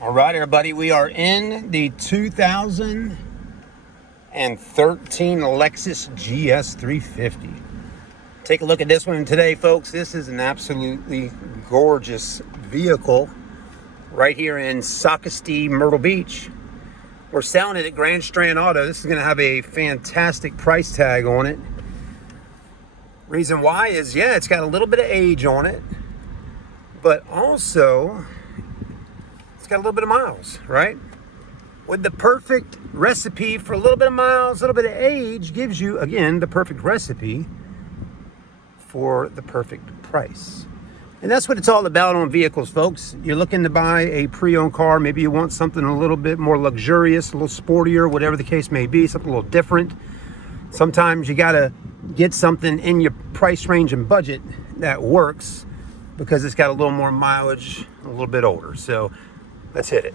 All right, everybody, we are in the 2013 Lexus GS 350. Take a look at this one today, folks. This is an absolutely gorgeous vehicle right here in Socastee, Myrtle Beach. We're selling it at Grand Strand Auto. This is going to have a fantastic price tag on it. Reason why is, yeah, it's got a little bit of age on it, but also it's got a little bit of miles, right? With the perfect recipe for a little bit of miles, a little bit of age, gives you, again, the perfect recipe for the perfect price. And that's what it's all about on vehicles, folks. You're looking to buy a pre-owned car. Maybe you want something a little bit more luxurious, a little sportier, whatever the case may be, something a little different. Sometimes you gotta get something in your price range and budget that works because it's got a little more mileage, a little bit older. So let's hit it.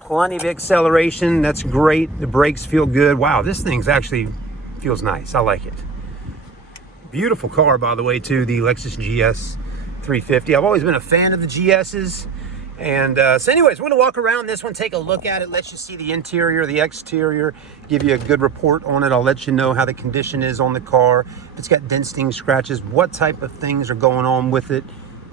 Plenty of acceleration, that's great. The brakes feel good. Wow, this thing's actually feels nice. I like it. Beautiful car, by the way, too, the Lexus GS 350. I've always been a fan of the GS's. And so anyways, we're gonna walk around this one, take a look at it, let you see the interior, the exterior, give you a good report on it. I'll let you know how the condition is on the car, if it's got dents, stings, scratches, what type of things are going on with it,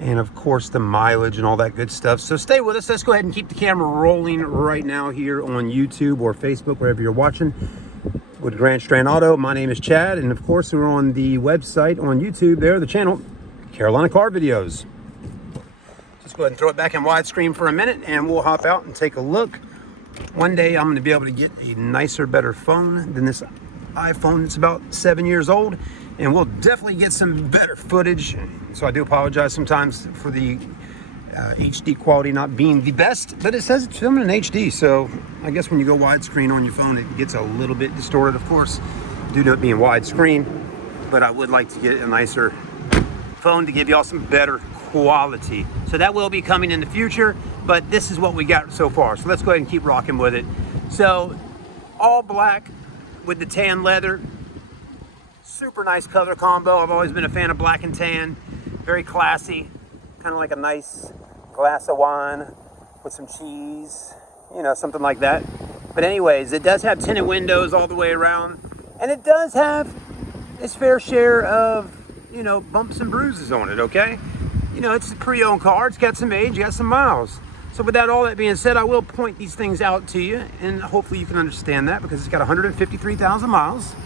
and of course the mileage and all that good stuff. So stay with us. Let's go ahead and keep the camera rolling right now here on YouTube or Facebook, wherever you're watching, with Grand Strand Auto. My name is Chad, and of course we're on the website on YouTube there, the channel, Carolina Car Videos. Just go ahead and throw it back in widescreen for a minute and we'll hop out and take a look. One day I'm going to be able to get a nicer, better phone than this iPhone that's about 7 years old, and we'll definitely get some better footage. So I do apologize sometimes for the HD quality not being the best, but it says it's filming in HD, so I guess when you go widescreen on your phone it gets a little bit distorted, of course, due to it being widescreen. But I would like to get a nicer phone to give y'all some better quality. So that will be coming in the future, but this is what we got so far. So let's go ahead and keep rocking with it. So all black with the tan leather, super nice color combo. I've always been a fan of black and tan, very classy, kind of like a nice glass of wine with some cheese, you know, something like that. But anyways, it does have tinted windows all the way around, and it does have its fair share of, you know, bumps and bruises on it, okay? You know, it's a pre-owned car, it's got some age, got some miles. So with that, all that being said, I will point these things out to you, and hopefully you can understand that, because it's got 153,000 miles,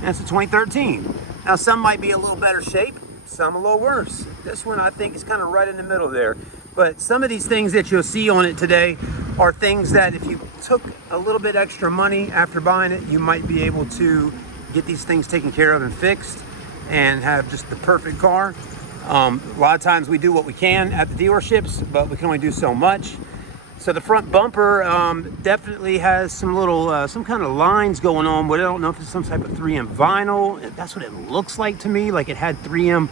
and it's a 2013. Now, some might be a little better shape, some a little worse. This one, I think, is kind of right in the middle there. But some of these things that you'll see on it today are things that if you took a little bit extra money after buying it, you might be able to get these things taken care of and fixed and have just the perfect car. A lot of times we do what we can at the dealerships, but we can only do so much. So the front bumper definitely has some little, some kind of lines going on, but I don't know if it's some type of 3M vinyl. That's what it looks like to me, like it had 3M,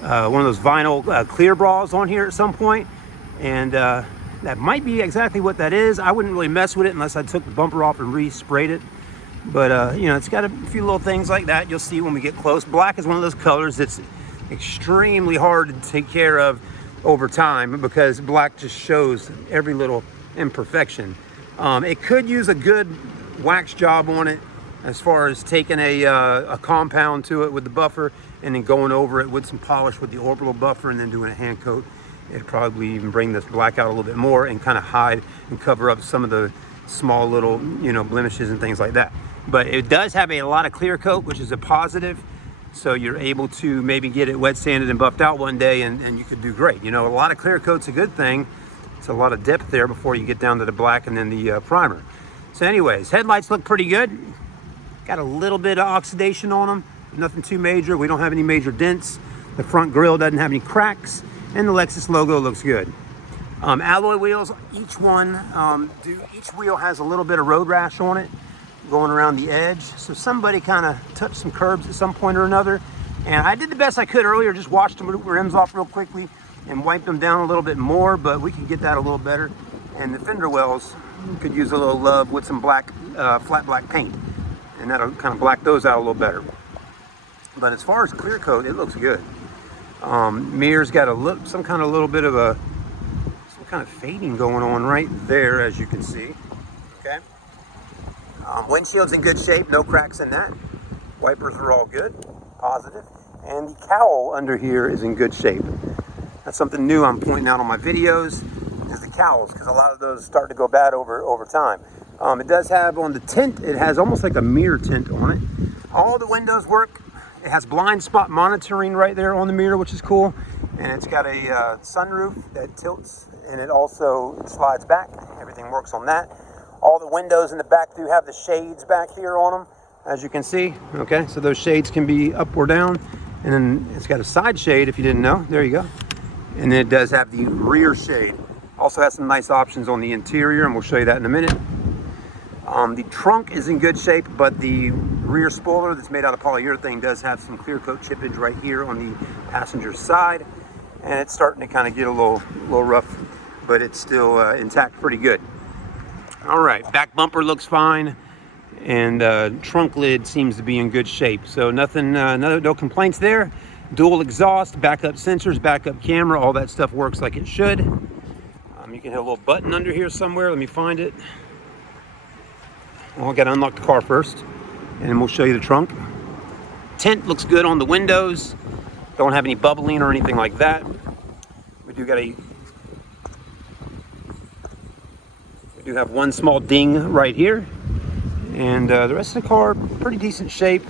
one of those vinyl clear bras on here at some point. And that might be exactly what that is. I wouldn't really mess with it unless I took the bumper off and re-sprayed it. But, you know, it's got a few little things like that you'll see when we get close. Black is one of those colors that's extremely hard to take care of over time, because black just shows every little imperfection. It could use a good wax job on it, as far as taking a compound to it with the buffer and then going over it with some polish with the orbital buffer and then doing a hand coat. It'd probably even bring this black out a little bit more and kind of hide and cover up some of the small little, you know, blemishes and things like that. But it does have a lot of clear coat, which is a positive. So you're able to maybe get it wet sanded and buffed out one day, and you could do great. You know, a lot of clear coat's a good thing. It's a lot of depth there before you get down to the black and then the primer. So anyways, headlights look pretty good. Got a little bit of oxidation on them, nothing too major. We don't have any major dents. The front grille doesn't have any cracks, and the Lexus logo looks good. Alloy wheels, each wheel has a little bit of road rash on it going around the edge. So somebody kind of touched some curbs at some point or another. And I did the best I could earlier, just washed the rims off real quickly and wiped them down a little bit more, but we could get that a little better. And the fender wells could use a little love with some black, flat black paint. And that'll kind of black those out a little better. But as far as clear coat, it looks good. Mirror's got a look, some kind of fading going on right there, as you can see. Okay. Windshield's in good shape, no cracks in that. Wipers are all good, positive. And the cowl under here is in good shape. That's something new I'm pointing out on my videos, is the cowls, because a lot of those start to go bad over time. It does have on the tint, it has almost like a mirror tint on it. All the windows work. It has blind spot monitoring right there on the mirror, which is cool. And it's got a sunroof that tilts, and it also slides back. Everything works on that. All the windows in the back do have the shades back here on them, as you can see. Okay, so those shades can be up or down. And then it's got a side shade, if you didn't know. There you go. And then it does have the rear shade. Also has some nice options on the interior, and we'll show you that in a minute. The trunk is in good shape, but the rear spoiler that's made out of polyurethane does have some clear coat chippage right here on the passenger side. And it's starting to kind of get a little rough, but it's still intact pretty good. All right, back bumper looks fine. And trunk lid seems to be in good shape. So nothing, no complaints there. Dual exhaust, backup sensors, backup camera, all that stuff works like it should. You can hit a little button under here somewhere. Let me find it. Well, I gotta unlock the car first, and then we'll show you the trunk. Tint looks good on the windows. Don't have any bubbling or anything like that. We do have one small ding right here. And the rest of the car, pretty decent shape.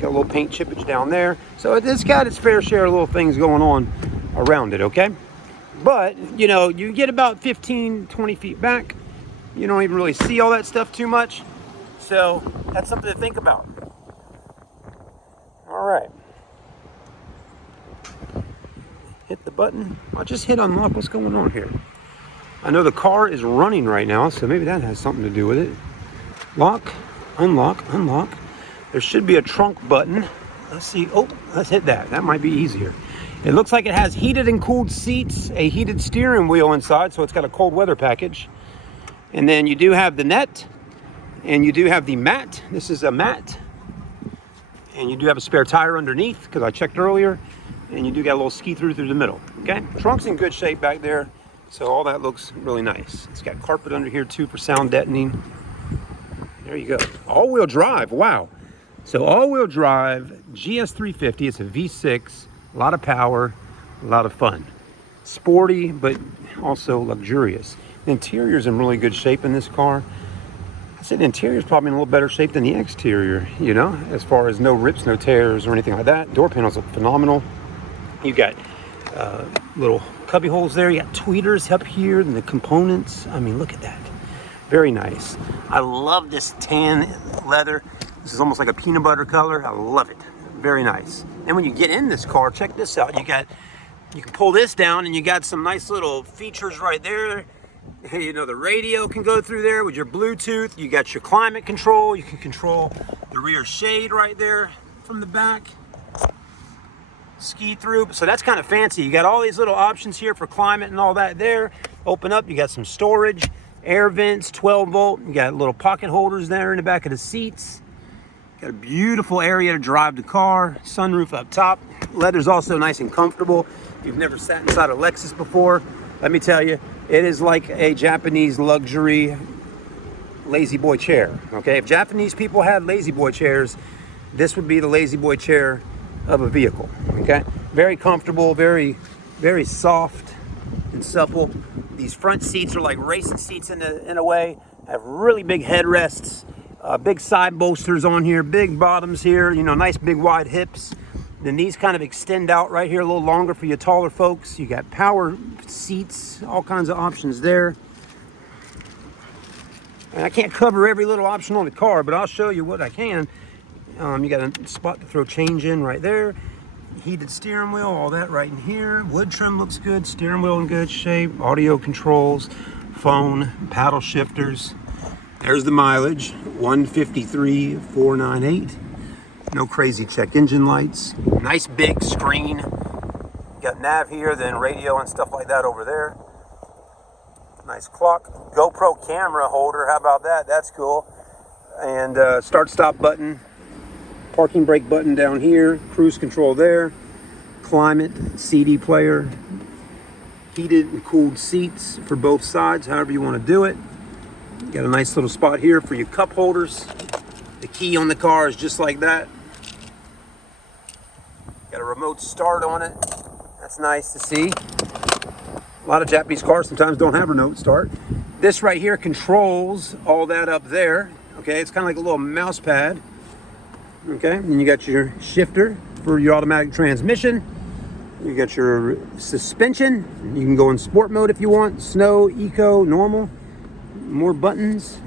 Got a little paint chippage down there. So it's got its fair share of little things going on around it, okay? But, you know, you get about 15, 20 feet back. You don't even really see all that stuff too much. So that's something to think about. All right. Hit the button. I'll just hit unlock. What's going on here? I know the car is running right now, so maybe that has something to do with it. Lock, unlock, unlock. There should be a trunk button. Let's see. Oh, let's hit that. That might be easier. It looks like it has heated and cooled seats, a heated steering wheel inside, so it's got a cold weather package. And then you do have the net, and you do have the mat. This is a mat. And you do have a spare tire underneath, because I checked earlier. And you do got a little ski through the middle. Okay, trunk's in good shape back there, so all that looks really nice. It's got carpet under here too for sound deadening. There you go. All-wheel drive, wow. So all-wheel drive, GS350, it's a V6, a lot of power, a lot of fun. Sporty, but also luxurious. The interior's in really good shape in this car. I said the interior's probably in a little better shape than the exterior, you know, as far as no rips, no tears, or anything like that. Door panels look phenomenal. You got little cubby holes there. You got tweeters up here and the components. I mean, look at that. Very nice. I love this tan leather. This is almost like a peanut butter color. I love it. Very nice. And when you get in this car, check this out. You can pull this down, and you got some nice little features right there. You know, the radio can go through there with your Bluetooth. You got your climate control. You can control the rear shade right there from the back. Ski through. So that's kind of fancy. You got all these little options here for climate and all that there. Open up, you got some storage, air vents, 12 volt. You got little pocket holders there in the back of the seats. Got a beautiful area to drive the car. Sunroof up top. Leather's also nice and comfortable. If you've never sat inside a Lexus before, let me tell you, it is like a Japanese luxury lazy boy chair. Okay, if Japanese people had lazy boy chairs, this would be the lazy boy chair of a vehicle. Okay, very comfortable, very soft and supple. These front seats are like racing seats in a way. Have really big headrests, big side bolsters on here, big bottoms here, you know, nice big wide hips. Then these kind of extend out right here a little longer for you taller folks. You got power seats, all kinds of options there. And I can't cover every little option on the car, but I'll show you what I can. You got a spot to throw change in right there. Heated steering wheel, all that right in here. Wood trim looks good, steering wheel in good shape. Audio controls, phone, paddle shifters. There's the mileage, 153,498. No crazy check engine lights. Nice big screen. You got nav here, then radio and stuff like that over there. Nice clock. GoPro camera holder, how about that? That's cool. And start stop button. Parking brake button down here. Cruise control there. climate CD player, heated and cooled seats for both sides, however you want to do it. You got a nice little spot here for your cup holders. The key on the car is just like that. Got a remote start on it. That's nice to see. A lot of Japanese cars sometimes don't have a remote start. This right here controls all that up there. Okay, it's kind of like a little mouse pad. Okay, and you got your shifter for your automatic transmission. You got your suspension. You can go in sport mode if you want. Snow, eco, normal. More buttons.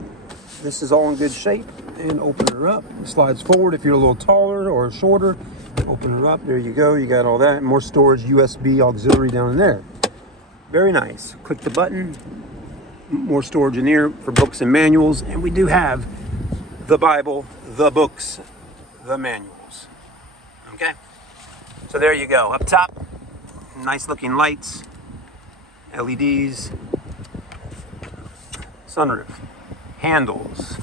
This is all in good shape. And open her up. It slides forward if you're a little taller or shorter. Open her up. There you go. You got all that. More storage, USB auxiliary down in there. Very nice. Click the button. More storage in here for books and manuals. And we do have the Bible, the books, the manuals. Okay? So there you go. Up top, nice looking lights, LEDs, sunroof, handles,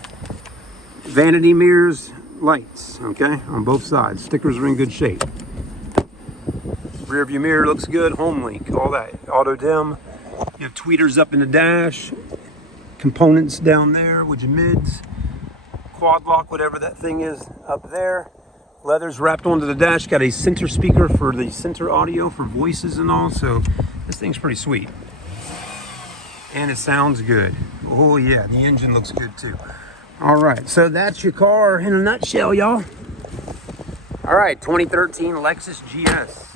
vanity mirrors, lights, okay, on both sides. Stickers are in good shape. Rear view mirror looks good, home link, all that. Auto dim. You have tweeters up in the dash, components down there with your mids, quad lock, whatever that thing is up there. Leather's wrapped onto the dash. Got a center speaker for the center audio for voices and all. So this thing's pretty sweet. And it sounds good. Oh yeah, the engine looks good too. All right, so that's your car in a nutshell, y'all. All right, 2013 Lexus GS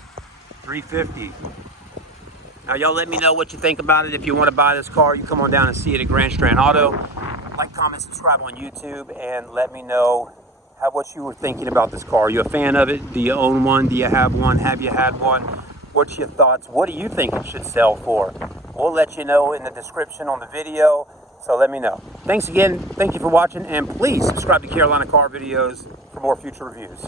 350. Now y'all let me know what you think about it. If you want to buy this car, you come on down and see it at Grand Strand Auto. Like, comment, subscribe on YouTube, and let me know what you were thinking about this car. Are you a fan of it? Do you own one? Do you have one? Have you had one? What's your thoughts? What do you think it should sell for? We'll let you know in the description on the video, so let me know. Thanks again. Thank you for watching, and please subscribe to Carolina Car Videos for more future reviews.